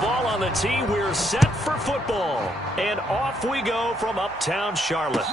ball on the tee. We're set for football. And off we go from uptown Charlotte.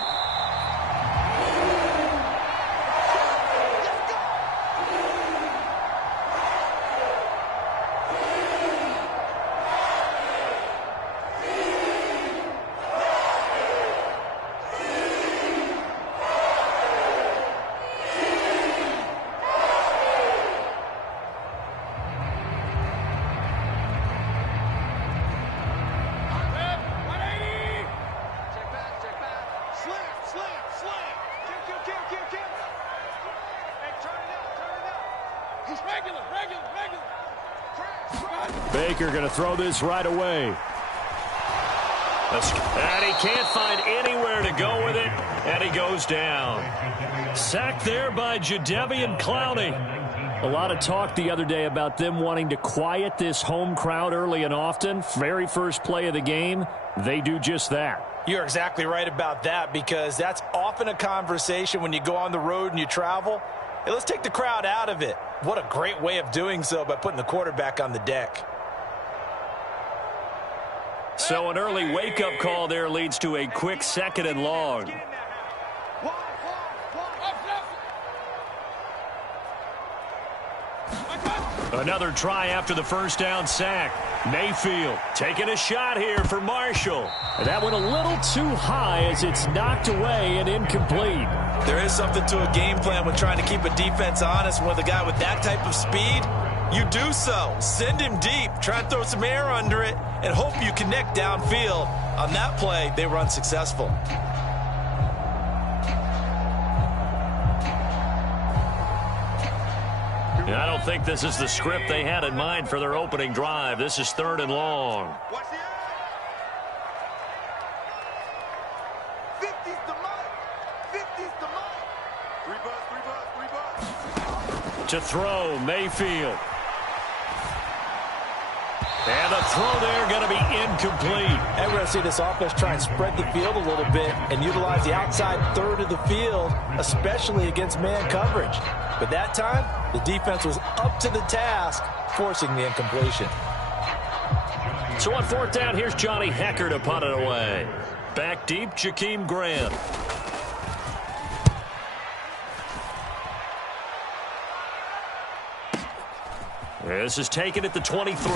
Baker going to throw this right away. And he can't find anywhere to go with it, and he goes down. Sacked there by Jadeveon Clowney. A lot of talk the other day about them wanting to quiet this home crowd early and often. Very first play of the game, they do just that. You're exactly right about that, because that's often a conversation when you go on the road and you travel. Hey, let's take the crowd out of it. What a great way of doing so by putting the quarterback on the deck. So an early wake-up call there leads to a quick 2nd and long. Another try after the first down sack. Mayfield taking a shot here for Marshall. And that went a little too high as it's knocked away and incomplete. There is something to a game plan when trying to keep a defense honest. With a guy with that type of speed, you do so. Send him deep. Try and throw some air under it and hope you connect downfield. On that play, they were unsuccessful. I don't think this is the script they had in mind for their opening drive. This is 3rd and long. Watch the 50's the mark. 50's the mark. 3 bucks. To throw, Mayfield. And the throw there going to be incomplete. And we're going to see this offense try and spread the field a little bit and utilize the outside third of the field, especially against man coverage. But that time, the defense was up to the task, forcing the incompletion. So on 4th down, here's Johnny Hecker to punt it away. Back deep, Jakeem Grant. This is taken at the 23.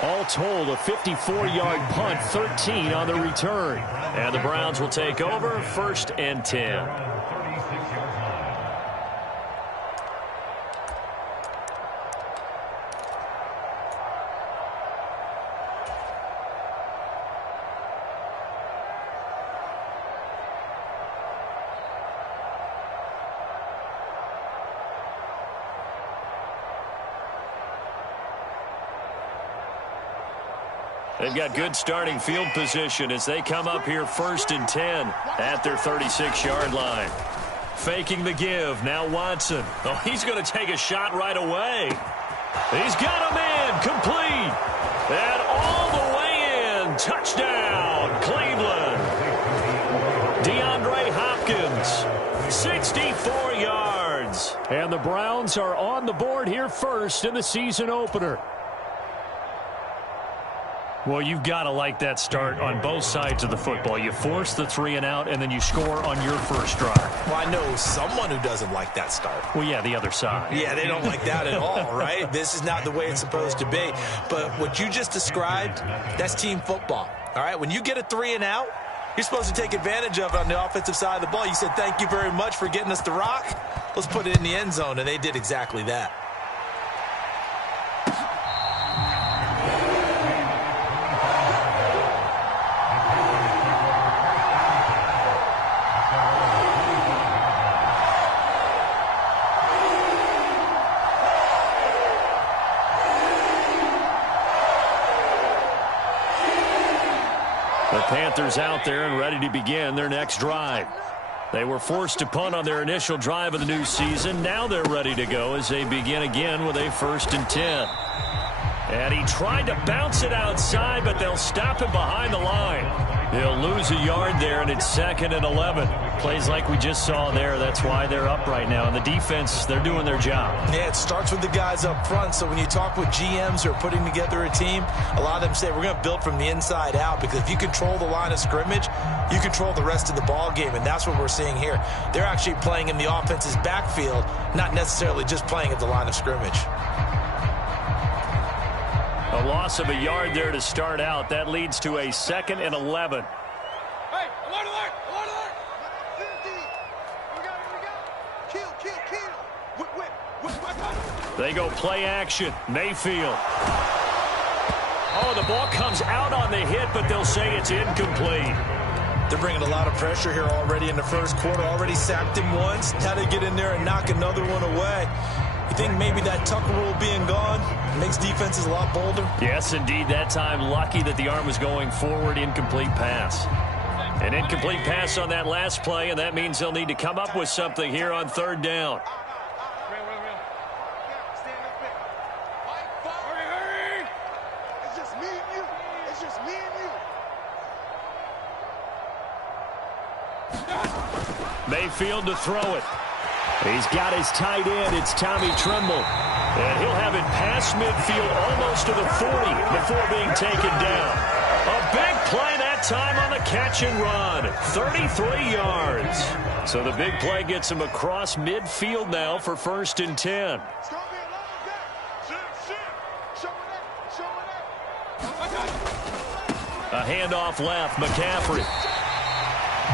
All told, a 54-yard punt, 13 on the return. And the Browns will take over, 1st and 10. They've got good starting field position as they come up here 1st and 10 at their 36-yard line. Faking the give. Now Watson. Oh, he's going to take a shot right away. He's got a man complete. And all the way in. Touchdown, Cleveland. DeAndre Hopkins, 64 yards. And the Browns are on the board here first in the season opener. Well, you've got to like that start on both sides of the football. You force the 3 and out, and then you score on your first drive. Well, I know someone who doesn't like that start. Well, yeah, the other side. Yeah, they don't like that at all, right? This is not the way it's supposed to be. But what you just described, that's team football, all right? When you get a 3 and out, you're supposed to take advantage of it on the offensive side of the ball. You said, thank you very much for getting us the rock. Let's put it in the end zone, and they did exactly that. The Panthers out there and ready to begin their next drive. They were forced to punt on their initial drive of the new season. Now they're ready to go as they begin again with a 1st and 10. And he tried to bounce it outside, but they'll stop him behind the line. He'll lose a yard there, and it's 2nd and 11. Plays like we just saw there. That's why they're up right now. And the defense, they're doing their job. Yeah, it starts with the guys up front. So when you talk with GMs who are putting together a team, a lot of them say we're going to build from the inside out, because if you control the line of scrimmage, you control the rest of the ball game, and that's what we're seeing here. They're actually playing in the offense's backfield, not necessarily just playing at the line of scrimmage. A loss of a yard there to start out. That leads to a 2nd and 11. Hey, alert, alert, alert, alert. We got it. Kill. Whip. They go play action. Mayfield. Oh, the ball comes out on the hit, but they'll say it's incomplete. They're bringing a lot of pressure here already in the first quarter. Already sacked him once. Now they get in there and knock another one away. You think maybe that Tucker rule being gone makes defenses a lot bolder? Yes, indeed. That time, lucky that the arm was going forward. Incomplete pass. An incomplete pass on that last play, and that means they'll need to come up with something here on 3rd down. Hurry. It's just me and you. It's just me and you. Mayfield to throw it. He's got his tight end. It's Tommy Tremble. And he'll have it past midfield almost to the 40 before being taken down. A big play that time on the catch and run. 33 yards. So the big play gets him across midfield now for 1st and 10. It's going to be a long day. Show it up. A handoff left. McCaffrey.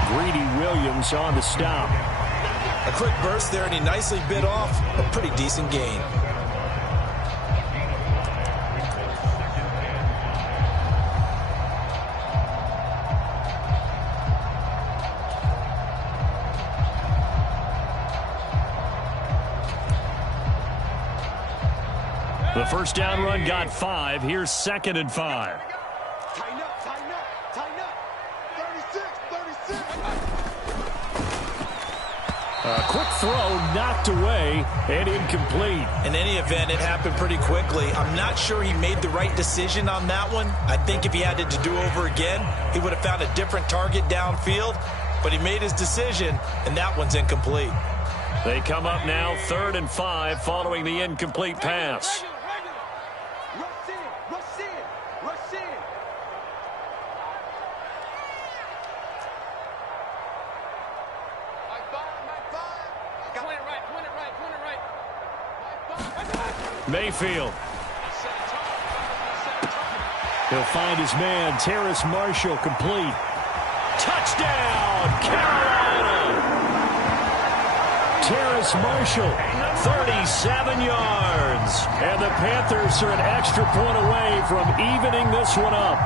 Greedy Williams on the stop. A quick burst there, and he nicely bit off a pretty decent gain. The first down run got 5. Here's 2nd and 5. Tighten up. 36. A quick throw knocked away and incomplete. In any event, it happened pretty quickly. I'm not sure he made the right decision on that one. I think if he had to do over again, he would have found a different target downfield. But he made his decision, and that one's incomplete. They come up now 3rd and 5 following the incomplete pass. Rush in. Mayfield. He'll find his man, Terrace Marshall, complete. Touchdown, Carolina! Terrace Marshall, 37 yards. And the Panthers are an extra point away from evening this one up.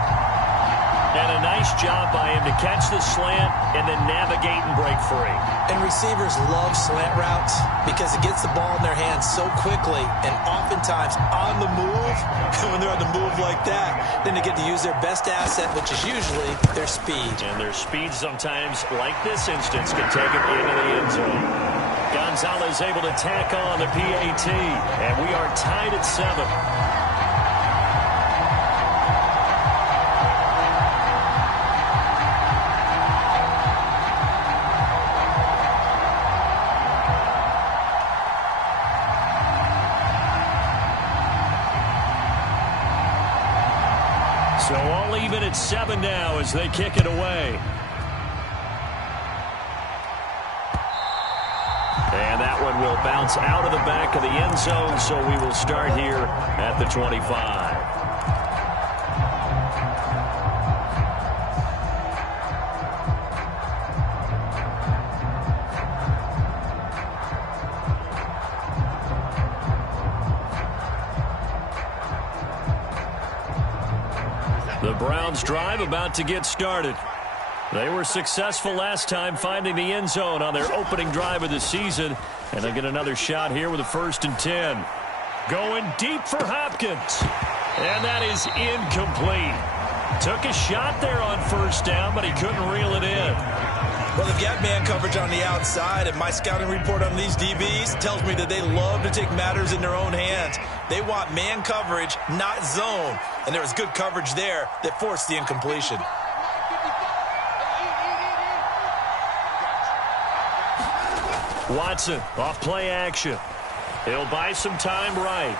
And a nice job by him to catch the slant and then navigate and break free. And receivers love slant routes because it gets the ball in their hands so quickly and oftentimes on the move. And when they're on the move like that, then they get to use their best asset, which is usually their speed. And their speed sometimes, like this instance, can take them into the end zone. Gonzalez able to tack on the PAT, and we are tied at 7. So all even at 7 now as they kick it away. And that one will bounce out of the back of the end zone, so we will start here at the 25. The Browns drive about to get started. They were successful last time finding the end zone on their opening drive of the season. And they get another shot here with a 1st and 10. Going deep for Hopkins. And that is incomplete. Took a shot there on 1st down, but he couldn't reel it in. Well, they've got man coverage on the outside, and my scouting report on these DBs tells me that they love to take matters in their own hands. They want man coverage, not zone. And there was good coverage there that forced the incompletion. Watson off play action. He'll buy some time right.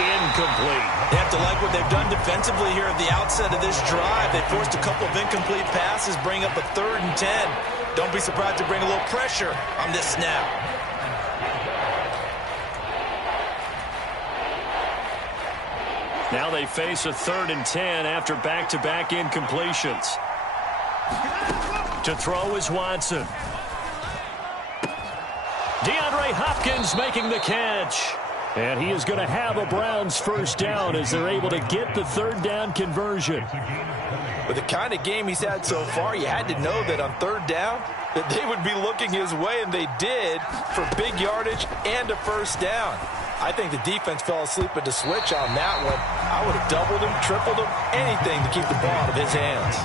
Incomplete. They have to like what they've done defensively here at the outset of this drive. They forced a couple of incomplete passes, bring up a 3rd and 10. Don't be surprised to bring a little pressure on this snap. Now they face a 3rd and 10 after back-to-back incompletions. To throw is Watson. DeAndre Hopkins making the catch. And he is going to have a Browns first down as they're able to get the 3rd down conversion. With the kind of game he's had so far, you had to know that on 3rd down that they would be looking his way, and they did, for big yardage and a first down. I think the defense fell asleep at the switch on that one. I would have doubled him, tripled him, anything to keep the ball out of his hands.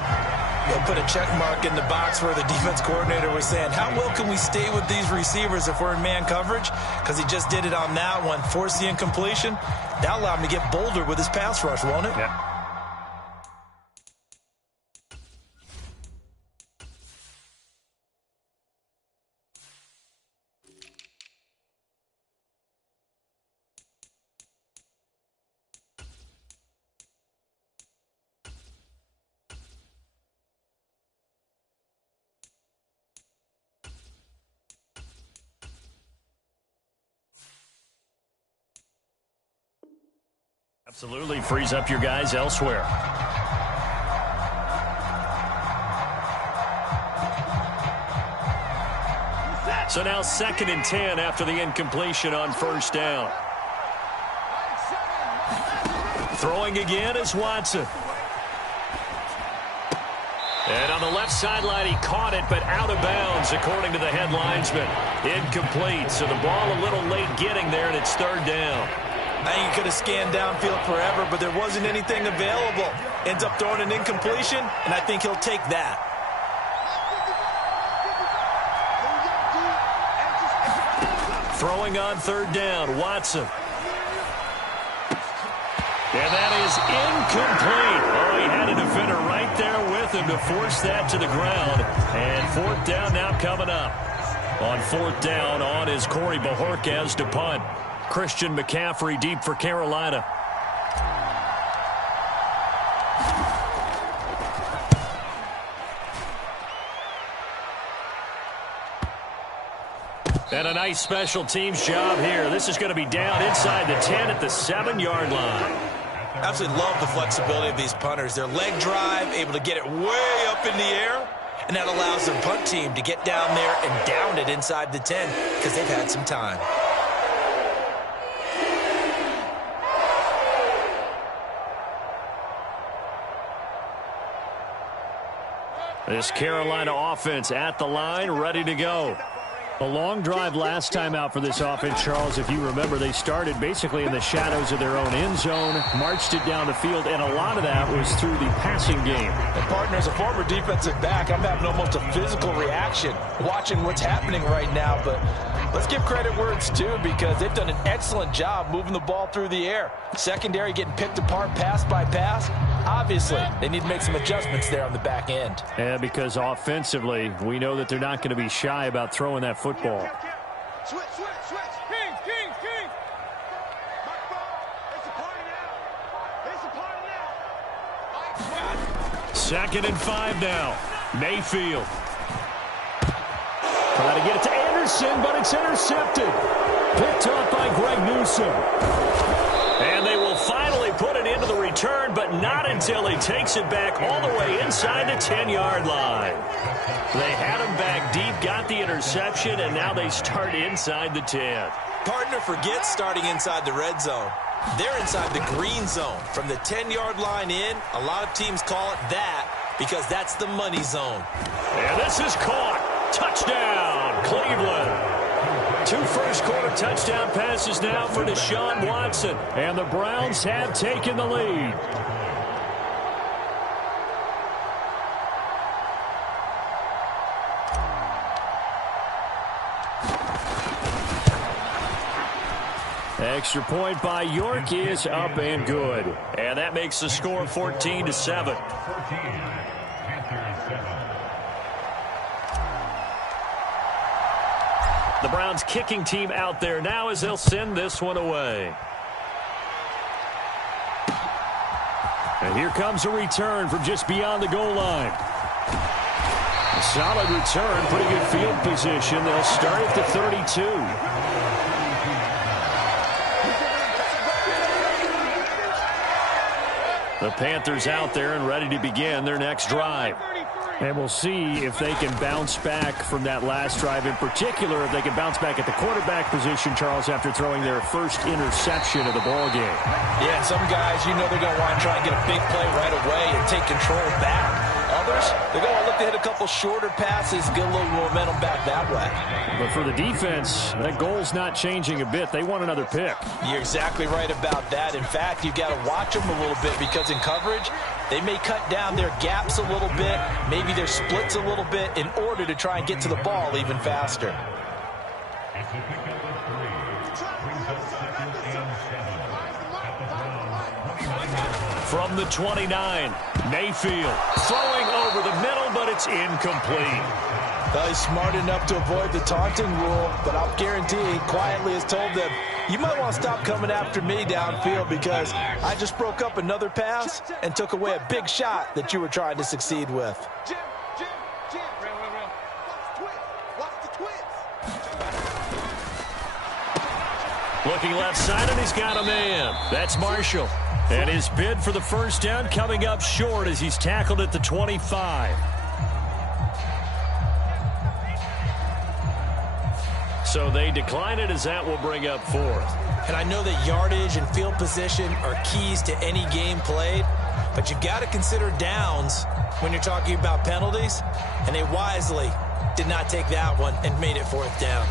They'll put a check mark in the box where the defense coordinator was saying, how well can we stay with these receivers if we're in man coverage? Because he just did it on that one, forced the incompletion. That allowed him to get bolder with his pass rush, won't it? Yeah. Absolutely frees up your guys elsewhere. So now 2nd and 10 after the incompletion on first down. Throwing again is Watson. And on the left sideline, he caught it, but out of bounds, according to the head linesman. Incomplete, so the ball a little late getting there, and it's 3rd down. I think he could have scanned downfield forever, but there wasn't anything available. Ends up throwing an incompletion, and I think he'll take that. Throwing on 3rd down, Watson. And that is incomplete. Oh, he had a defender right there with him to force that to the ground. And 4th down now coming up. On 4th down, on is Corey Bojorquez to punt. Christian McCaffrey deep for Carolina. And a nice special teams job here. This is going to be down inside the 10 at the 7-yard line. Absolutely love the flexibility of these punters. Their leg drive, able to get it way up in the air, and that allows their punt team to get down there and down it inside the 10 because they've had some time. This Carolina offense at the line, ready to go. A long drive last time out for this offense, Charles. If you remember, they started basically in the shadows of their own end zone, marched it down the field, and a lot of that was through the passing game. And partner, as a former defensive back, I'm having almost a physical reaction watching what's happening right now. But let's give credit where it's due because they've done an excellent job moving the ball through the air. Secondary getting picked apart pass by pass. Obviously, they need to make some adjustments there on the back end. Yeah, because offensively, we know that they're not going to be shy about throwing that football. Switch. Kings. It's a party now. 2nd and 5 now. Mayfield. Trying to get it to Anderson, but it's intercepted. Picked off by Greg Newsome. And they will finally put it into the return, but not until he takes it back all the way inside the 10-yard line. They had him back deep, got the interception, and now they start inside the 10. Partner, forget starting inside the red zone. They're inside the green zone. From the 10-yard line in, a lot of teams call it that because that's the money zone. And this is caught. Touchdown, Cleveland. 2 first-quarter touchdown passes now for Deshaun Watson. And the Browns have taken the lead. Extra point by York is up and good. And that makes the score 14-7. The Browns kicking team out there now as they'll send this one away. And here comes a return from just beyond the goal line. A solid return, pretty good field position. They'll start at the 32. The Panthers out there and ready to begin their next drive. And we'll see if they can bounce back from that last drive. In particular, if they can bounce back at the quarterback position, Charles, after throwing their first interception of the ball game. Yeah, some guys, you know they're going to want to try and get a big play right away and take control back. Others, they're going to look to hit a couple shorter passes, get a little momentum back that way. But for the defense, that goal's not changing a bit. They want another pick. You're exactly right about that. In fact, you've got to watch them a little bit because in coverage, they may cut down their gaps a little bit, maybe their splits a little bit in order to try and get to the ball even faster. From the 29, Mayfield throwing over the middle, but it's incomplete. Well, he's smart enough to avoid the taunting rule, but I'll guarantee he quietly has told them, you might want to stop coming after me downfield because I just broke up another pass and took away a big shot that you were trying to succeed with. Jim. Watch the twist. Looking left side, and he's got a man. That's Marshall. And his bid for the first down coming up short as he's tackled at the 25. So they decline it as that will bring up fourth. And I know that yardage and field position are keys to any game played, but you've got to consider downs when you're talking about penalties, and they wisely did not take that one and made it fourth down.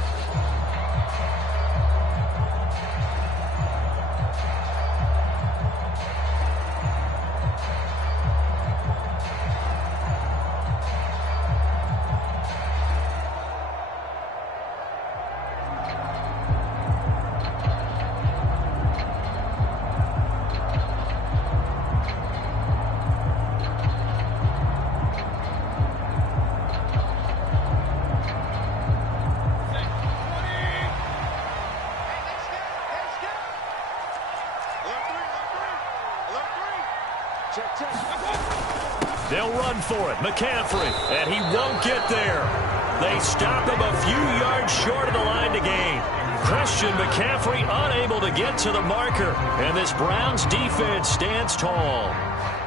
They'll run for it. McCaffrey, and he won't get there. They stop him a few yards short of the line to gain. Christian McCaffrey unable to get to the marker, and this Browns defense stands tall.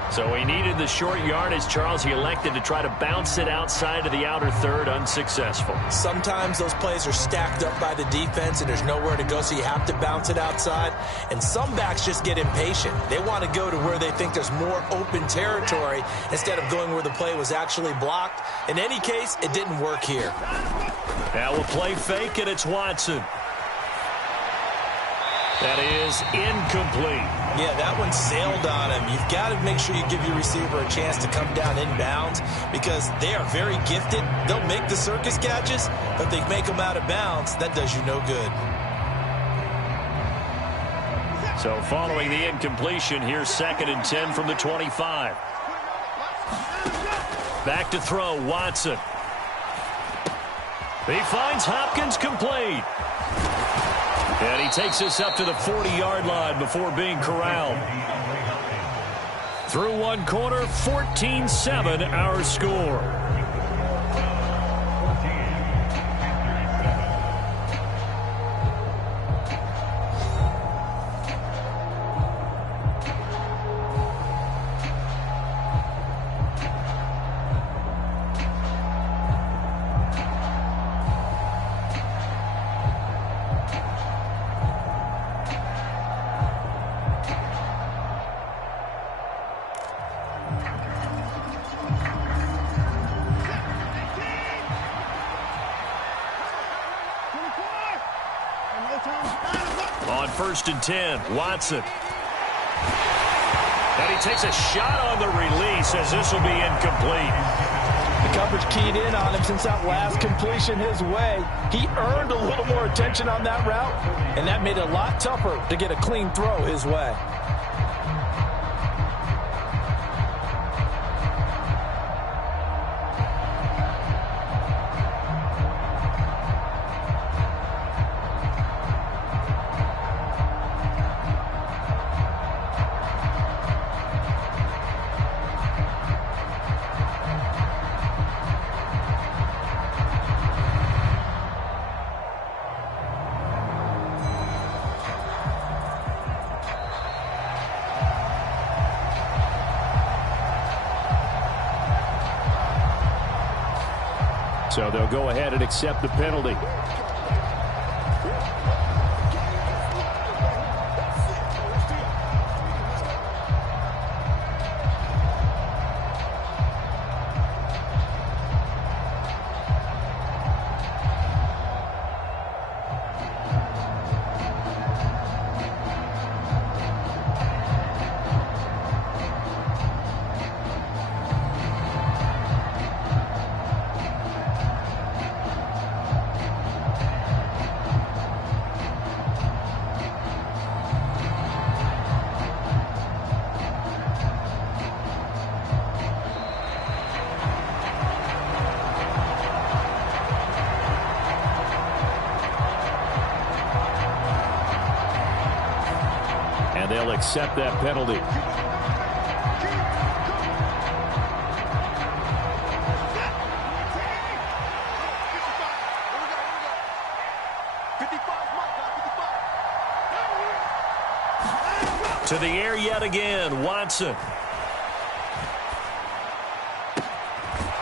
So he needed the short yardage, Charles. He elected to try to bounce it outside of the outer third, unsuccessful. Sometimes those plays are stacked up by the defense and there's nowhere to go, so you have to bounce it outside. And some backs just get impatient. They want to go to where they think there's more open territory instead of going where the play was actually blocked. In any case, it didn't work here. Now we'll play fake, and it's Watson. That is incomplete. Yeah, that one sailed on him. You've got to make sure you give your receiver a chance to come down inbounds because they are very gifted. They'll make the circus catches, but if they make them out of bounds, that does you no good. So following the incompletion, here's 2nd and 10 from the 25. Back to throw, Watson. He finds Hopkins complete. And he takes us up to the 40-yard line before being corralled. Through one quarter, 14-7 our score. On 1st and 10, Watson. And he takes a shot on the release as this will be incomplete. The coverage keyed in on him since that last completion his way. He earned a little more attention on that route, and that made it a lot tougher to get a clean throw his way. So they'll go ahead and accept the penalty. And they'll accept that penalty. To the air yet again, Watson.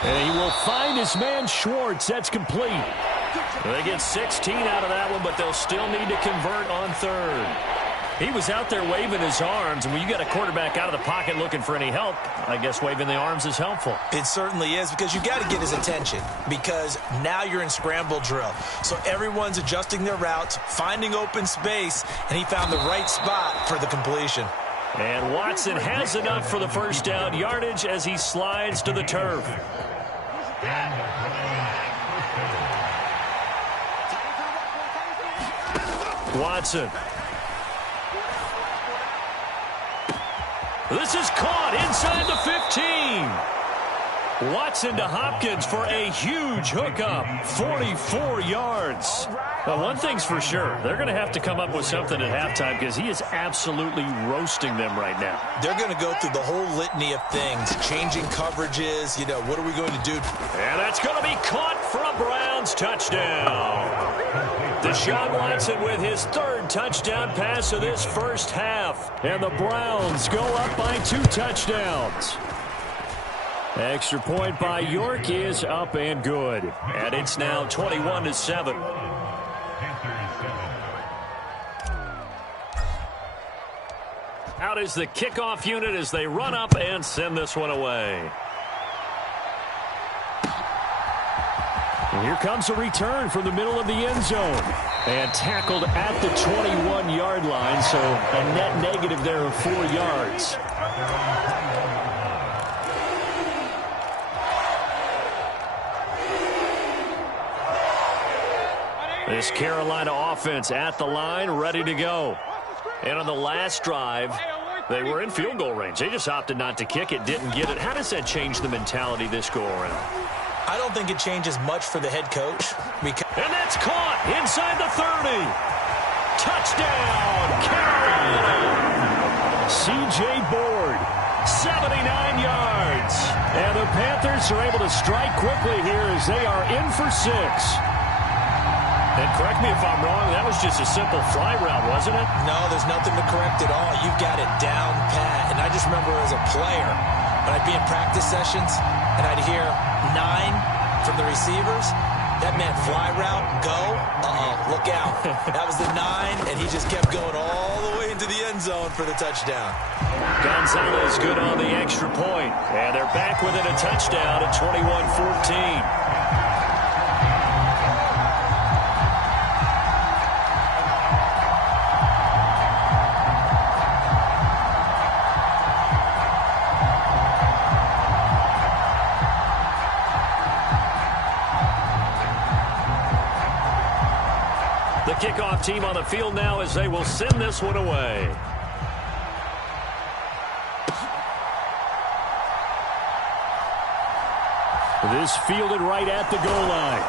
And he will find his man Schwartz. That's complete. They get 16 out of that one, but they'll still need to convert on third. He was out there waving his arms, and when you got a quarterback out of the pocket looking for any help, I guess waving the arms is helpful. It certainly is, because you got to get his attention, because now you're in scramble drill. So everyone's adjusting their routes, finding open space, and he found the right spot for the completion. And Watson has enough for the first down yardage as he slides to the turf. Watson. This is caught inside the 15. Watson to Hopkins for a huge hookup, 44 yards. Well, one thing's for sure, they're going to have to come up with something at halftime because he is absolutely roasting them right now. They're going to go through the whole litany of things, changing coverages, what are we going to do? And that's going to be caught for a Browns touchdown. Deshaun Watson with his third touchdown pass of this first half. And the Browns go up by 2 touchdowns. Extra point by York is up and good. And it's now 21-7. Out is the kickoff unit as they run up and send this one away. And here comes a return from the middle of the end zone. And tackled at the 21-yard line, so a net negative there of 4 yards. This Carolina offense at the line, ready to go. And on the last drive, they were in field goal range. They just opted not to kick it, didn't get it. How does that change the mentality this go-around? I don't think it changes much for the head coach. And that's caught inside the 30. Touchdown, Carolina. C.J. Board, 79 yards. And the Panthers are able to strike quickly here as they are in for 6. And correct me if I'm wrong, that was just a simple fly route, wasn't it? No, there's nothing to correct at all. You've got it down pat. And I just remember as a player, when I'd be in practice sessions and I'd hear 9 from the receivers, that meant fly route, go, look out. That was the 9, and he just kept going all the way into the end zone for the touchdown. Gonzalez good on the extra point, and they're back within a touchdown at 21-14. kickoff team on the field now as they will send this one away. This fielded right at the goal line.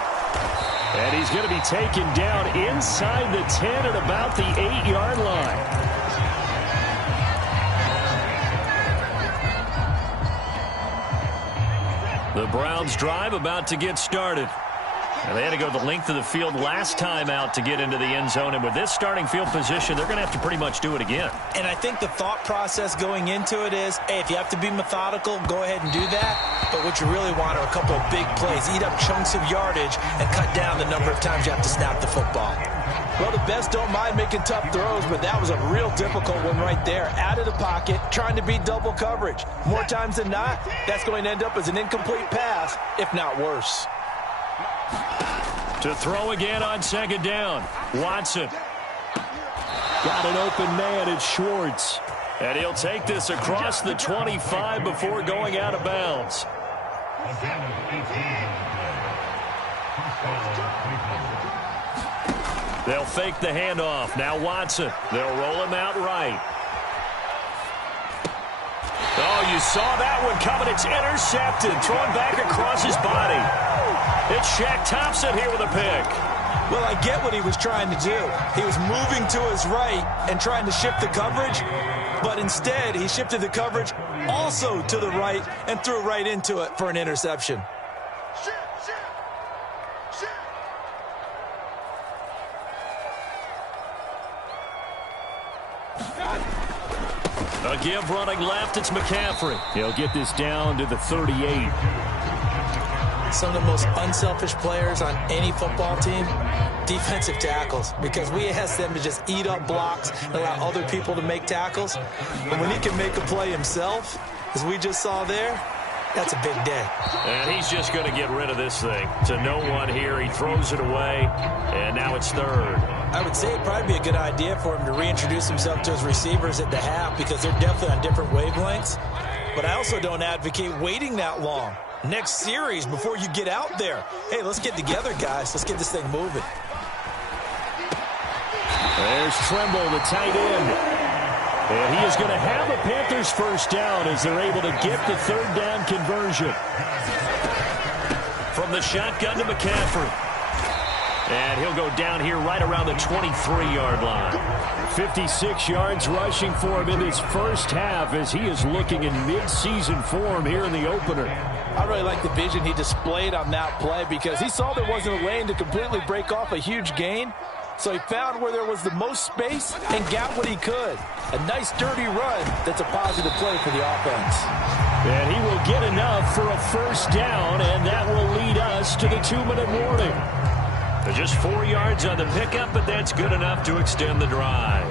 And he's going to be taken down inside the 10 at about the 8-yard line. The Browns drive about to get started. And they had to go the length of the field last time out to get into the end zone. And with this starting field position, they're going to have to pretty much do it again. And I think the thought process going into it is, hey, if you have to be methodical, go ahead and do that. But what you really want are a couple of big plays. Eat up chunks of yardage and cut down the number of times you have to snap the football. Well, the best don't mind making tough throws, but that was a real difficult one right there. Out of the pocket, trying to beat double coverage. More times than not, that's going to end up as an incomplete pass, if not worse. To throw again on second down. Watson. Got an open man. It's Schwartz. And he'll take this across the 25 before going out of bounds. They'll fake the handoff. Now Watson. They'll roll him out right. Oh, you saw that one coming. It's intercepted. Thrown back across his body. It's Shaq Thompson here with a pick. Well, I get what he was trying to do. He was moving to his right and trying to shift the coverage, but instead he shifted the coverage also to the right and threw right into it for an interception. A give running left. It's McCaffrey. He'll get this down to the 38. Some of the most unselfish players on any football team, defensive tackles, because we ask them to just eat up blocks and allow other people to make tackles. And when he can make a play himself, as we just saw there, that's a big day. And he's just going to get rid of this thing. To no one here. He throws it away, and now it's third. I would say it'd probably be a good idea for him to reintroduce himself to his receivers at the half because they're definitely on different wavelengths. But I also don't advocate waiting that long. Next series before you get out there. Hey, let's get together, guys. Let's get this thing moving. There's Tremble, the tight end. And he is going to have a Panthers first down as they're able to get the third down conversion. From the shotgun to McCaffrey. And he'll go down here right around the 23-yard line. 56 yards rushing for him in his first half as he is looking in mid-season form here in the opener. I really like the vision he displayed on that play because he saw there wasn't a lane to completely break off a huge gain. So he found where there was the most space and got what he could. A nice dirty run that's a positive play for the offense. And he will get enough for a first down, and that will lead us to the 2-minute warning. Just 4 yards on the pickup, but that's good enough to extend the drive.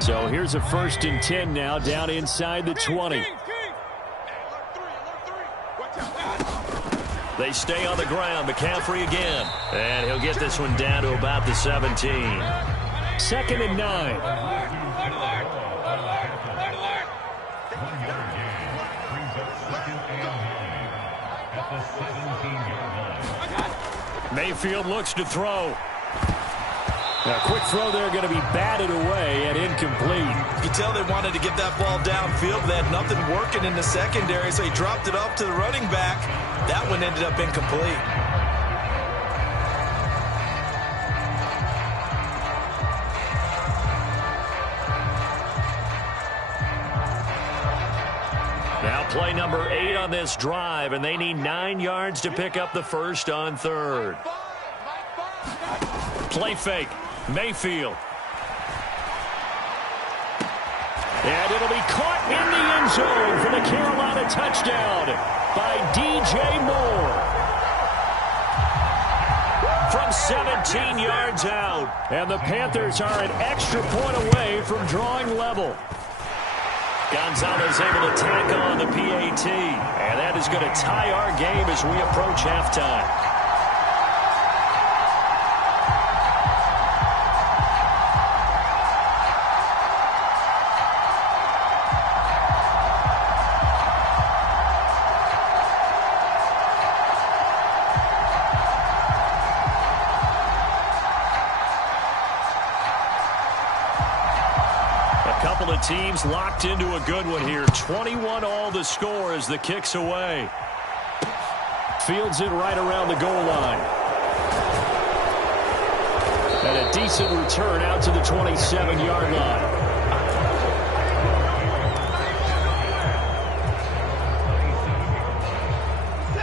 So here's a 1st and 10 now down inside the 20. They stay on the ground. McCaffrey again. And he'll get this one down to about the 17. 2nd and 9. Mayfield looks to throw. A quick throw there going to be batted away and incomplete. You can tell they wanted to get that ball downfield. They had nothing working in the secondary, so he dropped it off to the running back. That one ended up incomplete. Now play number 8 on this drive, and they need 9 yards to pick up the first on third. Play fake. Mayfield. And it'll be caught in the end zone for the Carolina touchdown by DJ Moore. From 17 yards out. And the Panthers are an extra point away from drawing level. Gonzalez able to tack on the PAT. And that is going to tie our game as we approach halftime. Both teams locked into a good one here. 21 all the score as the kick's away. Fields it right around the goal line. And a decent return out to the 27-yard line.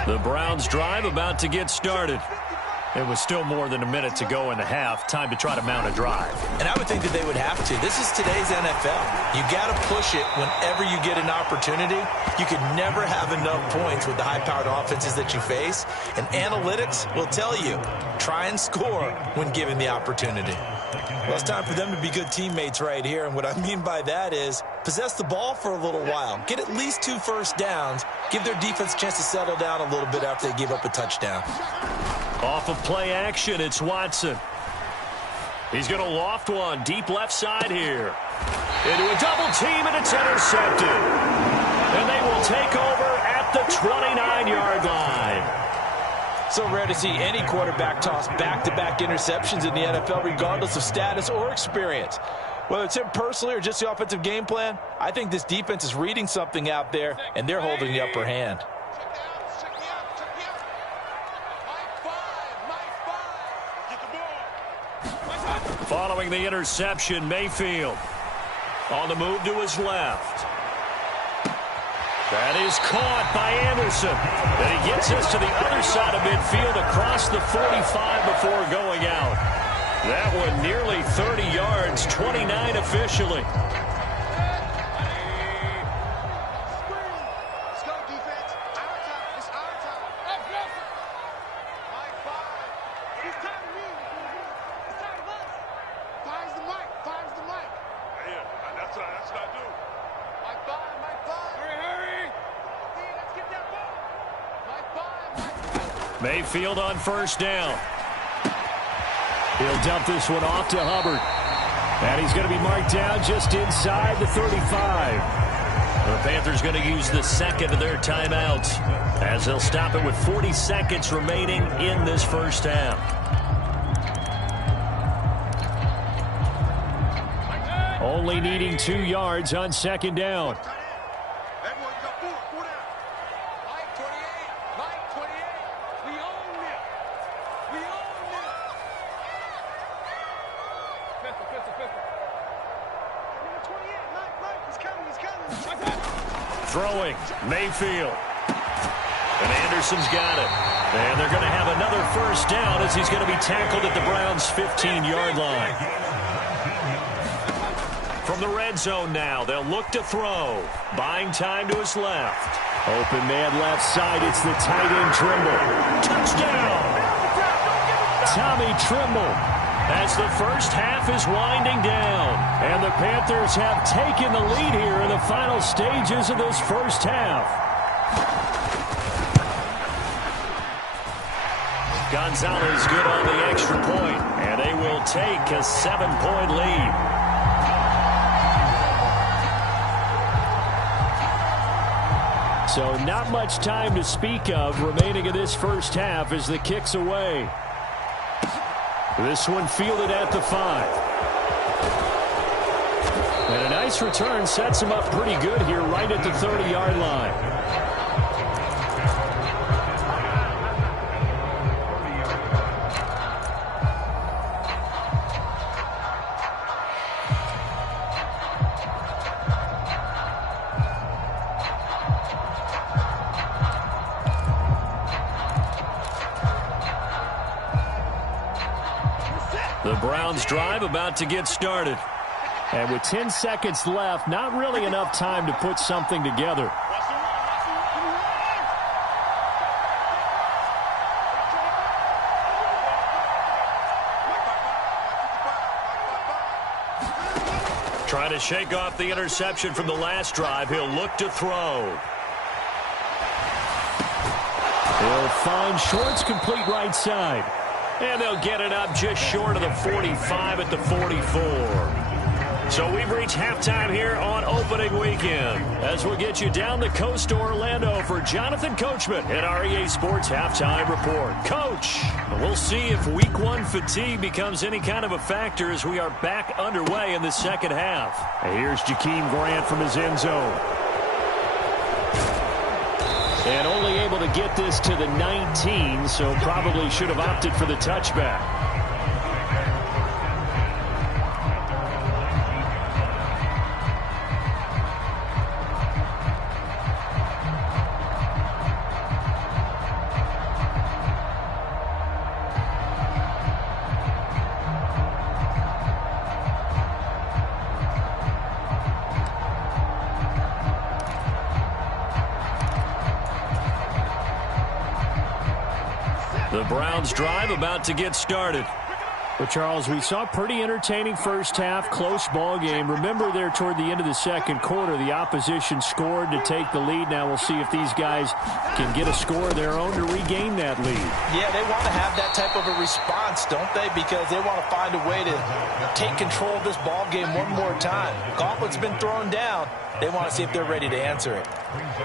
The Browns drive about to get started. It was still more than a minute to go in the half. Time to try to mount a drive. And I would think that they would have to. This is today's NFL. You got to push it whenever you get an opportunity. You could never have enough points with the high-powered offenses that you face. And analytics will tell you, try and score when given the opportunity. Well, it's time for them to be good teammates right here. And what I mean by that is possess the ball for a little while. Get at least 2 first downs. Give their defense a chance to settle down a little bit after they give up a touchdown. Off of play action, it's Watson. He's going to loft one deep left side here. Into a double team, and it's intercepted. And they will take over at the 29-yard line. So rare to see any quarterback toss back-to-back interceptions in the NFL, regardless of status or experience. Whether it's him personally or just the offensive game plan, I think this defense is reading something out there, and they're holding the upper hand. Following the interception, Mayfield on the move to his left. That is caught by Anderson. And he gets us to the other side of midfield across the 45 before going out. That one nearly 30 yards, 29 officially. Let's go, defense. Our time. It's our time. Mike, five. It's time to win. It's time to us. Fire's the mic. Fire's the mic. Yeah, that's what I do. Mike, five. Mike, five. Hurry. Let's get that ball. Mike, five. Mike, five. Mayfield on first down. He'll dump this one off to Hubbard. And he's going to be marked down just inside the 35. The Panthers going to use the second of their timeouts as they'll stop it with 40 seconds remaining in this first half. Only needing 2 yards on second down. Everyone got four down. Mike, 28. Mike, 28. We own it. We own it. Pistol. 28. Mike, he's coming. Throwing, Mayfield. And Anderson's got it. And they're going to have another first down as he's going to be tackled at the Browns' 15-yard line. From the red zone now, they'll look to throw. Buying time to his left. Open man left side. It's the tight end Trimble. Touchdown! Tommy Trimble. As the first half is winding down. And the Panthers have taken the lead here in the final stages of this first half. Gonzalez good on the extra point, and they will take a 7-point lead. So not much time to speak of remaining in this first half as the kick's away. This one fielded at the 5. And a nice return sets him up pretty good here right at the 30-yard line. The Browns drive about to get started. And with 10 seconds left, not really enough time to put something together. Trying to shake off the interception from the last drive. He'll look to throw. He'll find Shorts complete right side. And they'll get it up just short of the 45 at the 44. So we've reached halftime here on opening weekend as we'll get you down the coast to Orlando for Jonathan Coachman at our EA Sports Halftime Report. Coach, we'll see if Week 1 fatigue becomes any kind of a factor as we are back underway in the second half. Here's Jakeem Grant from his end zone. And only able to get this to the 19, so probably should have opted for the touchback. The Browns drive about to get started. But, Charles, we saw a pretty entertaining first half, close ball game. Remember there toward the end of the second quarter, the opposition scored to take the lead. Now we'll see if these guys can get a score of their own to regain that lead. Yeah, they want to have that type of a response, don't they? Because they want to find a way to take control of this ball game one more time. Gauntlet's been thrown down. They want to see if they're ready to answer it.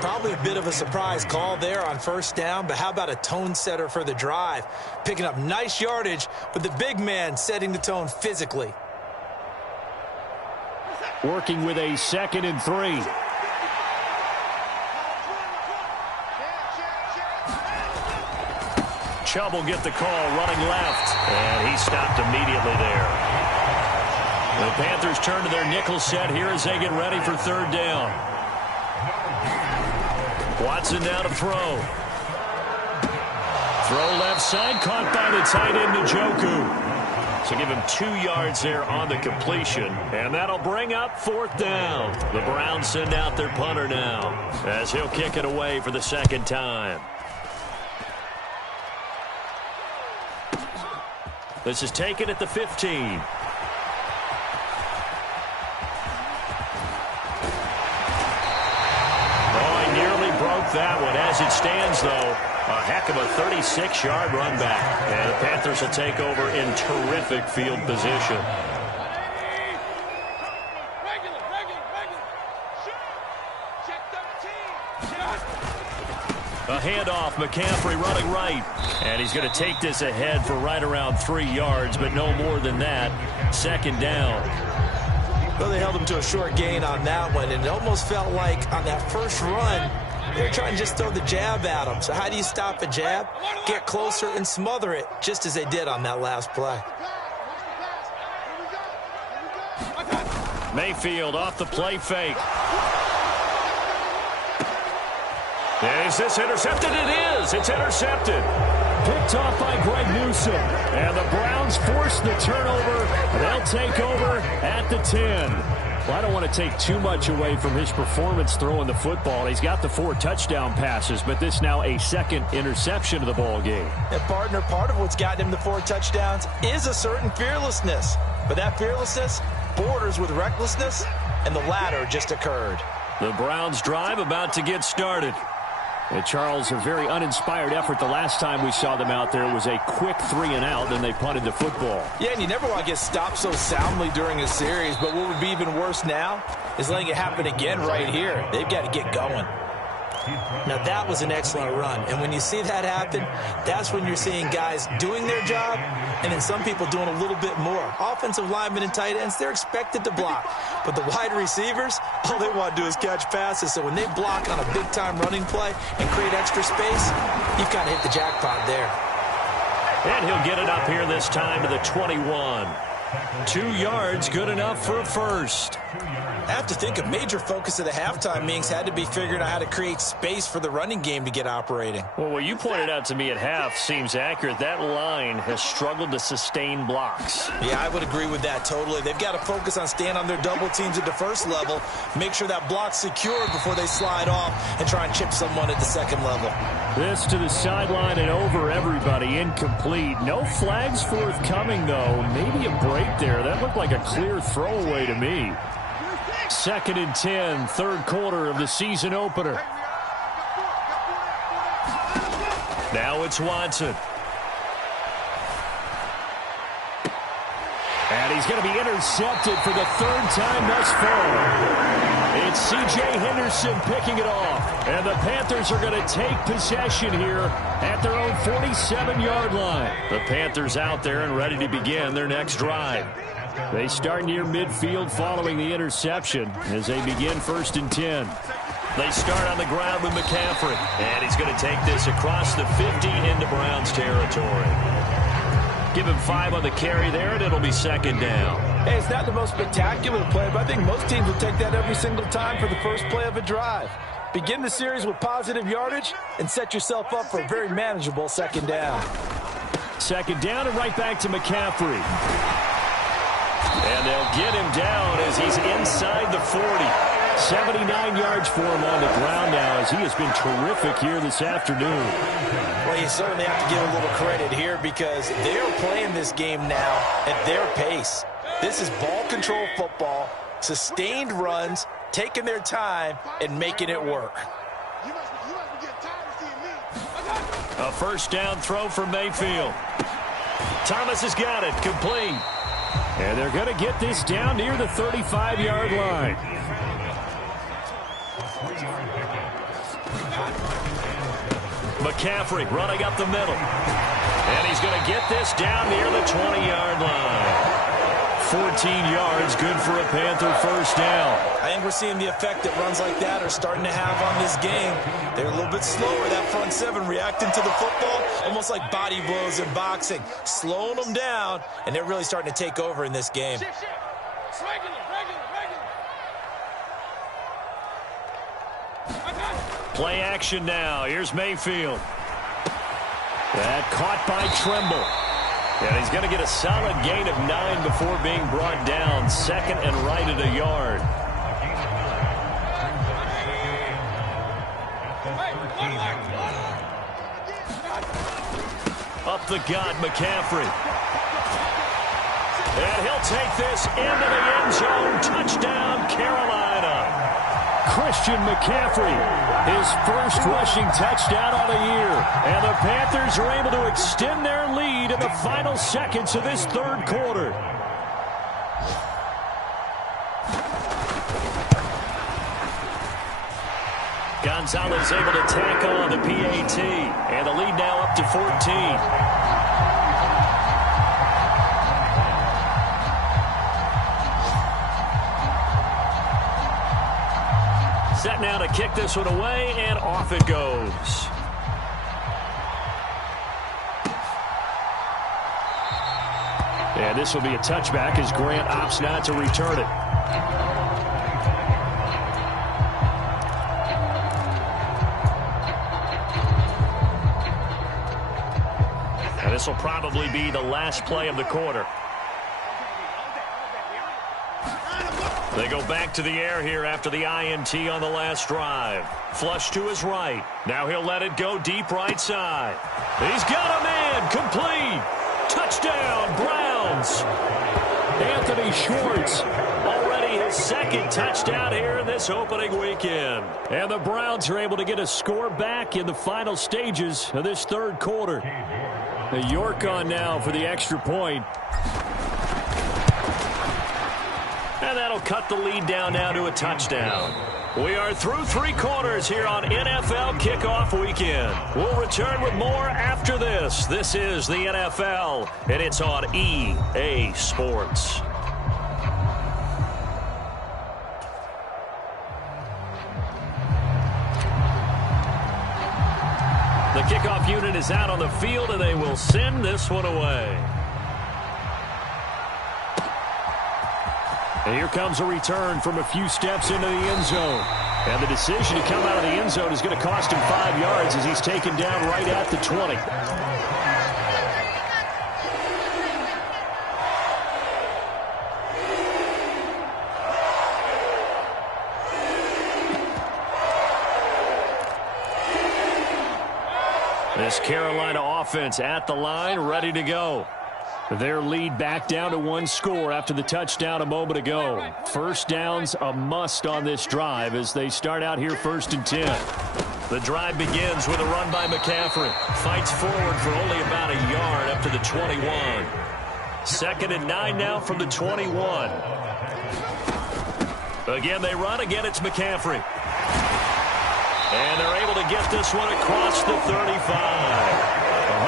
Probably a bit of a surprise call there on first down, but how about a tone setter for the drive? Picking up nice yardage, but the big man setting the tone physically. Working with a 2nd and 3. Chubb will get the call running left, and he stopped immediately there. The Panthers turn to their nickel set here as they get ready for third down. Watson now to throw. Throw left side, caught by the tight end Njoku. So give him 2 yards there on the completion, and that'll bring up fourth down. The Browns send out their punter now as he'll kick it away for the second time. This is taken at the 15. Broke that one. As it stands, though, a heck of a 36-yard run back. And the Panthers will take over in terrific field position. A handoff, McCaffrey running right. And he's going to take this ahead for right around 3 yards, but no more than that. Second down. Well, they held him to a short gain on that one, and it almost felt like on that first run, they were trying to just throw the jab at him. So how do you stop a jab? Get closer and smother it, just as they did on that last play. Mayfield off the play fake. Is this intercepted? It is. It's intercepted. Picked off by Greg Newsome. And the Browns force the turnover. They'll take over at the 10. Well, I don't want to take too much away from his performance throwing the football. He's got the 4 touchdown passes, but this now a 2nd interception of the ball game. And, partner, part of what's gotten him the 4 touchdowns is a certain fearlessness. But that fearlessness borders with recklessness, and the latter just occurred. The Browns drive about to get started. And Charles, a very uninspired effort. The last time we saw them out there was a quick 3-and-out, then they punted the football. Yeah, and you never want to get stopped so soundly during a series, but what would be even worse now is letting it happen again right here. They've got to get going. Now, that was an excellent run, and when you see that happen, that's when you're seeing guys doing their job, and then some people doing a little bit more. Offensive linemen and tight ends, they're expected to block, but the wide receivers, all they want to do is catch passes, so when they block on a big-time running play and create extra space, you've kind of hit the jackpot there. And he'll get it up here this time to the 21. 2 yards, good enough for a first. I have to think a major focus of the halftime meetings had to be figuring out how to create space for the running game to get operating. Well, what you pointed out to me at half seems accurate. That line has struggled to sustain blocks. Yeah, I would agree with that totally. They've got to focus on staying on their double teams at the first level, make sure that block's secured before they slide off and try and chip someone at the second level. This to the sideline and over everybody. Incomplete. No flags forthcoming, though. Maybe a break there. That looked like a clear throwaway to me. 2nd and 10, third quarter of the season opener. Now it's Watson. And he's going to be intercepted for the third time thus far. It's C.J. Henderson picking it off. And the Panthers are going to take possession here at their own 47-yard line. The Panthers out there and ready to begin their next drive. They start near midfield following the interception as they begin 1st and 10. They start on the ground with McCaffrey. And he's going to take this across the 50 into Browns territory. Give him 5 on the carry there, and it'll be 2nd down. Hey, it's not the most spectacular play, but I think most teams will take that every single time for the first play of a drive. Begin the series with positive yardage and set yourself up for a very manageable 2nd down. 2nd down and right back to McCaffrey. And they'll get him down as he's inside the 40. 79 yards for him on the ground now as he has been terrific here this afternoon. Well, you certainly have to give a little credit here because they're playing this game now at their pace. This is ball control football, sustained runs, taking their time, and making it work. A 1st down throw for Mayfield. Thomas has got it, complete. And they're going to get this down near the 35-yard line. McCaffrey running up the middle. And he's going to get this down near the 20-yard line. 14 yards, good for a Panther 1st down. I think we're seeing the effect that runs like that are starting to have on this game. They're a little bit slower, that front 7, reacting to the football, almost like body blows in boxing, slowing them down, and they're really starting to take over in this game. Play action now. Here's Mayfield. That caught by Tremble. And he's going to get a solid gain of 9 before being brought down. 2nd and right at a yard. Up the gut, McCaffrey. And he'll take this into the end zone. Touchdown, Carolina. Christian McCaffrey, his first rushing touchdown on the year. And the Panthers are able to extend their lead in the final seconds of this 3rd quarter. Gonzalez able to tack on the PAT. And the lead now up to 14. Set now to kick this one away, and off it goes. And this will be a touchback as Grant opts not to return it. And this will probably be the last play of the quarter. They go back to the air here after the INT on the last drive. Flush to his right. Now he'll let it go deep right side. He's got a man. Complete. Touchdown, Browns. Anthony Schwartz. Already his 2nd touchdown here in this opening weekend. And the Browns are able to get a score back in the final stages of this 3rd quarter. The York on now for the extra point. And that'll cut the lead down now to a touchdown. We are through 3 quarters here on NFL Kickoff Weekend. We'll return with more after this. This is the NFL, and it's on EA Sports. The kickoff unit is out on the field, and they will send this one away. And here comes a return from a few steps into the end zone. And the decision to come out of the end zone is going to cost him 5 yards as he's taken down right at the 20. This Carolina offense at the line, ready to go. Their lead back down to 1 score after the touchdown a moment ago. 1st down's a must on this drive as they start out here 1st and 10. The drive begins with a run by McCaffrey. Fights forward for only about a yard up to the 21. 2nd and 9 now from the 21. Again, they run. Again, it's McCaffrey. And they're able to get this one across the 35.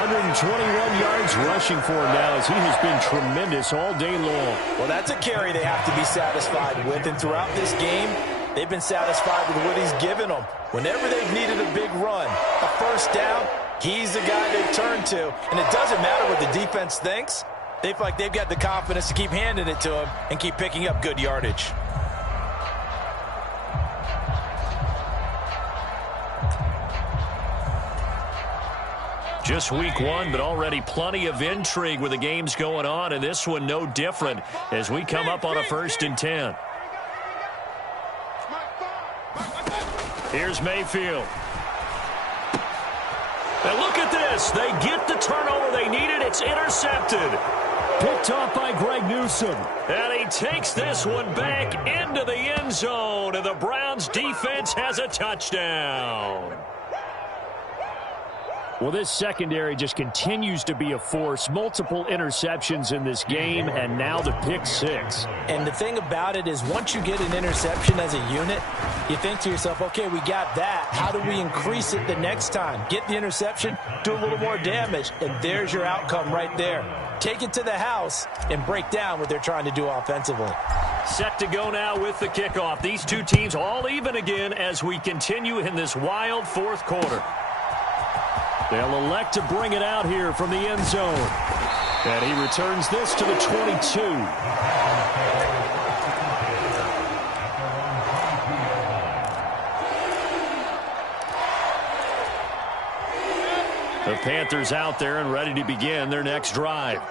121 yards rushing for him now as he has been tremendous all day long. Well, that's a carry they have to be satisfied with. And throughout this game, they've been satisfied with what he's given them. Whenever they've needed a big run, a first down, he's the guy they turn to. And it doesn't matter what the defense thinks. They feel like they've got the confidence to keep handing it to him and keep picking up good yardage. Just week 1, but already plenty of intrigue with the games going on, and this one no different as we come up on a 1st and 10. Here's Mayfield. And look at this. They get the turnover they needed. It's intercepted. Picked off by Greg Newsome. And he takes this one back into the end zone, and the Browns defense has a touchdown. Well, this secondary just continues to be a force. Multiple interceptions in this game, and now the pick 6. And the thing about it is once you get an interception as a unit, you think to yourself, okay, we got that. How do we increase it the next time? Get the interception, do a little more damage, and there's your outcome right there. Take it to the house and break down what they're trying to do offensively. Set to go now with the kickoff. These two teams all even again as we continue in this wild 4th quarter. They'll elect to bring it out here from the end zone. And he returns this to the 22. The Panthers out there and ready to begin their next drive.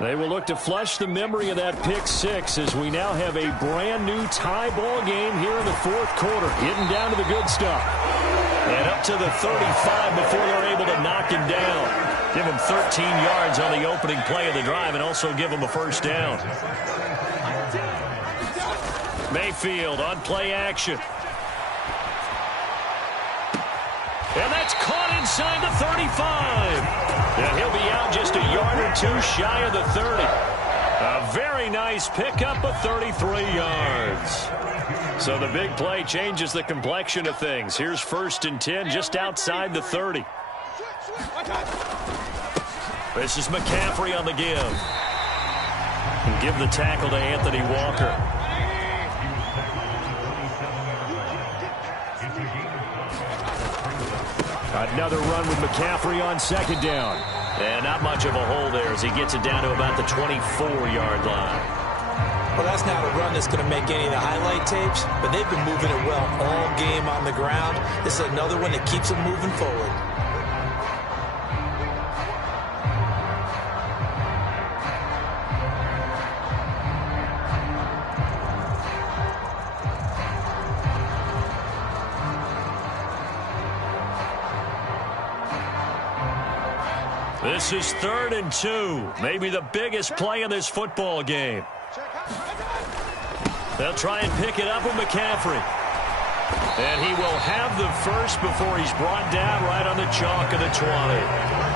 They will look to flush the memory of that pick 6 as we now have a brand new tie ball game here in the 4th quarter. Getting down to the good stuff. And up to the 35 before they're able to knock him down. Give him 13 yards on the opening play of the drive and also give him a first down. Mayfield on play action. And that's caught inside the 35. And he'll be out just a yard or 2 shy of the 30. A very nice pickup of 33 yards. So the big play changes the complexion of things. Here's 1st and 10 just outside the 30. This is McCaffrey on the give. And give the tackle to Anthony Walker. Another run with McCaffrey on 2nd down. And not much of a hole there as he gets it down to about the 24-yard line. Well, that's not a run that's going to make any of the highlight tapes, but they've been moving it well all game on the ground. This is another one that keeps them moving forward. This is 3rd and 2. Maybe the biggest play in this football game. They'll try and pick it up with McCaffrey. And he will have the first before he's brought down right on the chalk of the 20.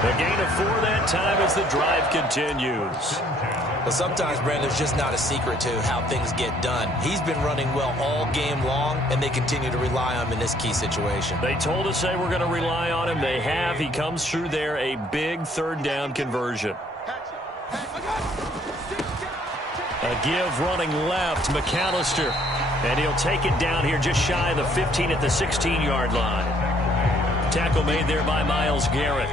A gain of 4 that time as the drive continues. Well, sometimes, Brandon, there's just not a secret to how things get done. He's been running well all game long, and they continue to rely on him in this key situation. They told us they were going to rely on him. They have. He comes through there, a big 3rd down conversion. A give running left, McAllister. And he'll take it down here just shy of the 15 at the 16-yard line. Tackle made there by Myles Garrett.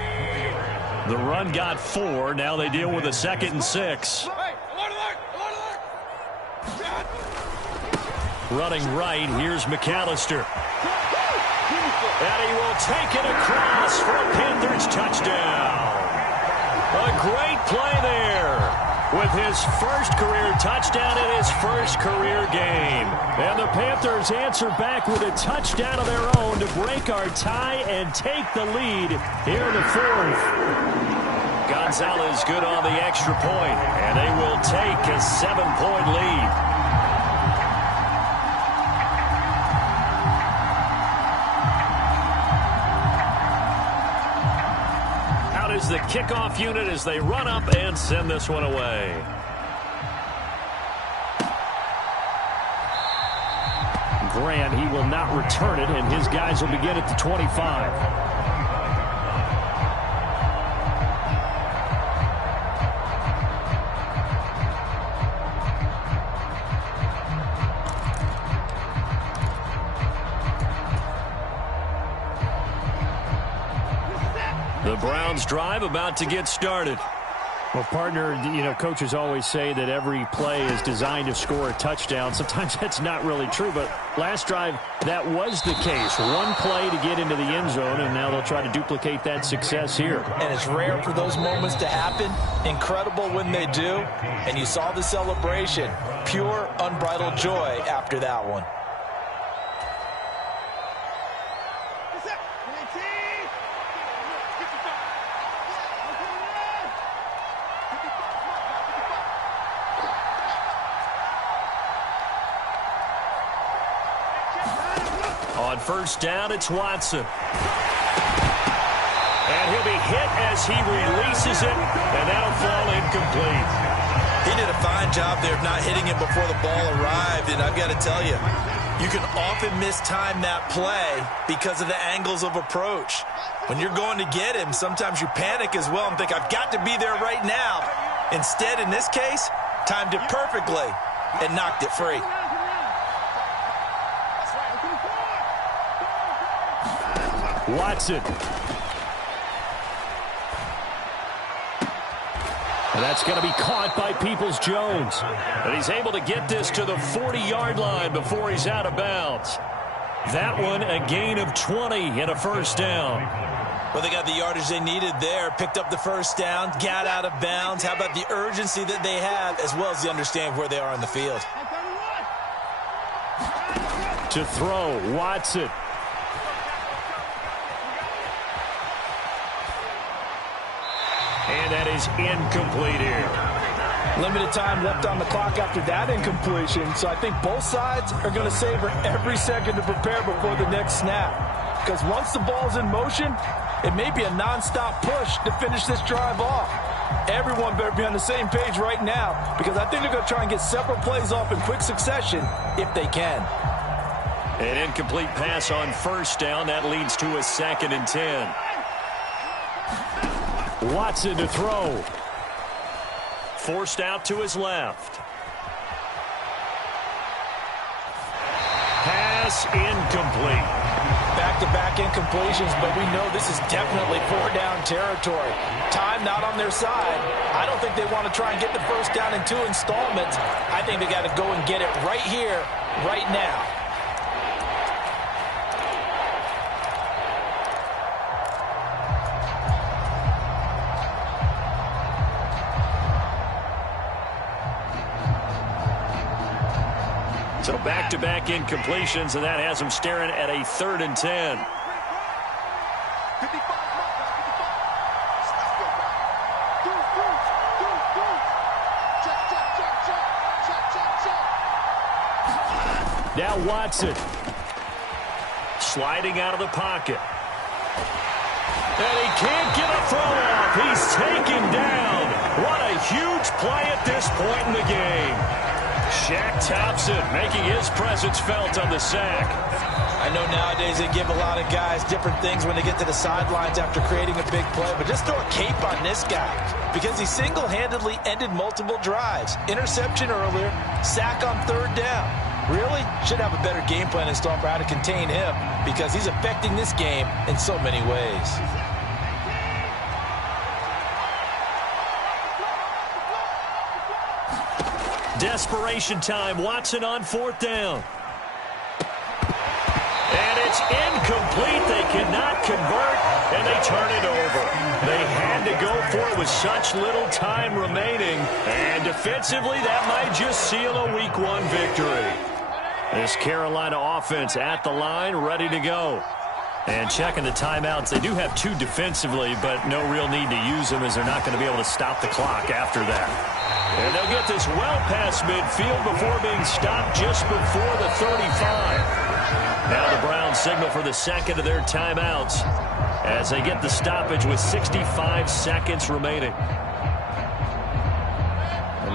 The run got 4. Now they deal with a 2nd and 6. Running right, here's McAllister. And he will take it across for a Panthers touchdown. A great play there. With his first career touchdown in his first career game. And the Panthers answer back with a touchdown of their own to break our tie and take the lead here in the 4th. Gonzalez good on the extra point, and they will take a 7-point lead. the kickoff unit as they run up and send this one away. Grant, he will not return it, and his guys will begin at the 25. The Browns drive about to get started. Well, partner, you know, coaches always say that every play is designed to score a touchdown. Sometimes that's not really true, but last drive, that was the case. One play to get into the end zone, and now they'll try to duplicate that success here. And it's rare for those moments to happen. Incredible when they do. And you saw the celebration. Pure, unbridled joy after that one. On first down, it's Watson. And he'll be hit as he releases it, and that'll fall incomplete. He did a fine job there of not hitting him before the ball arrived, and I've got to tell you, you can often mistime that play because of the angles of approach. When you're going to get him, sometimes you panic as well and think, I've got to be there right now. Instead, in this case, timed it perfectly and knocked it free. Watson. And that's going to be caught by Peoples-Jones. And he's able to get this to the 40-yard line before he's out of bounds. That one, a gain of 20 and a first down. Well, they got the yardage they needed there, picked up the first down, got out of bounds. How about the urgency that they have, as well as the understanding where they are in the field? To throw, Watson. And that is incomplete here. Limited time left on the clock after that incompletion, so I think both sides are going to savor every second to prepare before the next snap. Because once the ball's in motion, it may be a nonstop push to finish this drive off. Everyone better be on the same page right now, because I think they're going to try and get several plays off in quick succession if they can. An incomplete pass on first down. That leads to a 2nd and 10. Watson to throw. Forced out to his left. Pass incomplete. Back-to-back incompletions, but we know this is definitely 4-down territory. Time not on their side. I don't think they want to try and get the first down in 2 installments. I think they got to go and get it right here, right now. So back-to-back incompletions, and that has them staring at a 3rd and 10. Now Watson. Sliding out of the pocket. And he can't get a throw off. He's taken down. What a huge play at this point in the game. Shaq Thompson making his presence felt on the sack. I know nowadays they give a lot of guys different things when they get to the sidelines after creating a big play, but just throw a cape on this guy because he single-handedly ended multiple drives. Interception earlier, sack on 3rd down. Really should have a better game plan installed for how to contain him because he's affecting this game in so many ways. Desperation time. Watson on 4th down. And it's incomplete. They cannot convert, and they turn it over. They had to go for it with such little time remaining. And defensively, that might just seal a Week 1 victory. This Carolina offense at the line, ready to go. And checking the timeouts. They do have 2 defensively, but no real need to use them as they're not going to be able to stop the clock after that. And they'll get this well past midfield before being stopped just before the 35. Now the Browns signal for the second of their timeouts as they get the stoppage with 65 seconds remaining.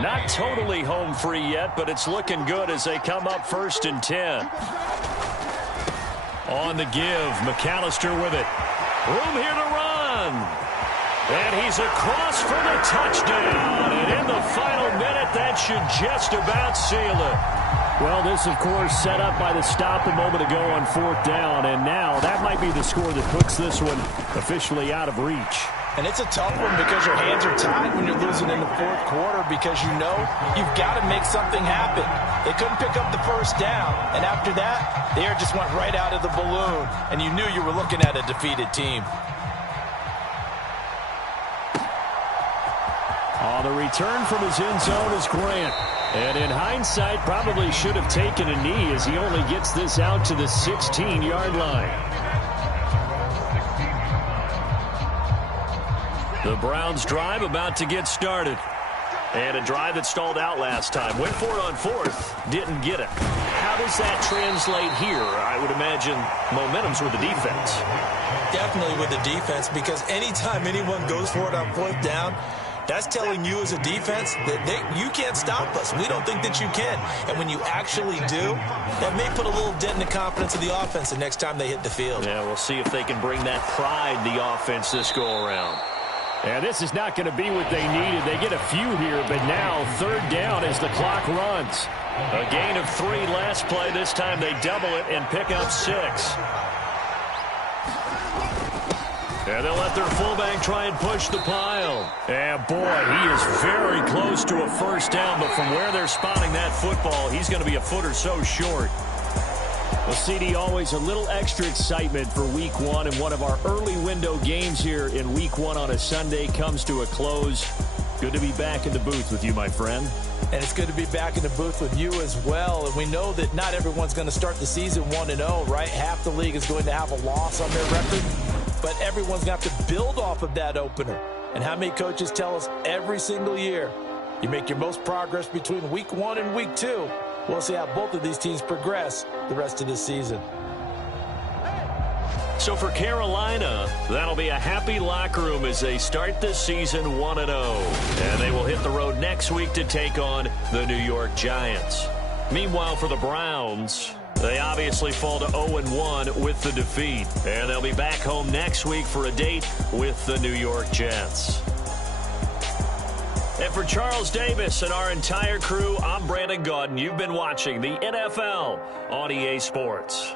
Not totally home free yet, but it's looking good as they come up 1st and 10. On the give, McAllister with it. Room here to run. And he's across for the touchdown. And in the final minute, that should just about seal it. Well, this, of course, set up by the stop a moment ago on 4th down. And now that might be the score that puts this one officially out of reach. And it's a tough one because your hands are tied when you're losing in the 4th quarter because you know you've got to make something happen. They couldn't pick up the 1st down, and after that, the air just went right out of the balloon, and you knew you were looking at a defeated team. The return from his end zone is Grant. And in hindsight, probably should have taken a knee as he only gets this out to the 16-yard line. The Browns drive about to get started. And a drive that stalled out last time. Went for it on 4th. Didn't get it. How does that translate here? I would imagine momentum's with the defense. Definitely with the defense, because anytime anyone goes for it on 4th down, that's telling you as a defense that you can't stop us. We don't think that you can. And when you actually do, that may put a little dent in the confidence of the offense the next time they hit the field. Yeah, we'll see if they can bring that pride the offense this go-around. And this is not going to be what they needed. They get a few here, but now 3rd down as the clock runs. A gain of 3 last play. This time they double it and pick up 6. And they'll let their fullback try and push the pile. And boy, he is very close to a 1st down, but from where they're spotting that football, he's going to be a foot or so short. Well, CD, always a little extra excitement for Week 1, and one of our early window games here in Week 1 on a Sunday comes to a close. Good to be back in the booth with you, my friend. And it's good to be back in the booth with you as well. And we know that not everyone's going to start the season 1-0, right? Half the league is going to have a loss on their record. But everyone's got to build off of that opener. And how many coaches tell us every single year, you make your most progress between Week 1 and Week 2. We'll see how both of these teams progress the rest of this season. So for Carolina, that'll be a happy locker room as they start this season 1-0. And they will hit the road next week to take on the New York Giants. Meanwhile, for the Browns, they obviously fall to 0-1 with the defeat. And they'll be back home next week for a date with the New York Jets. And for Charles Davis and our entire crew, I'm Brandon Gaudin. You've been watching the NFL on EA Sports.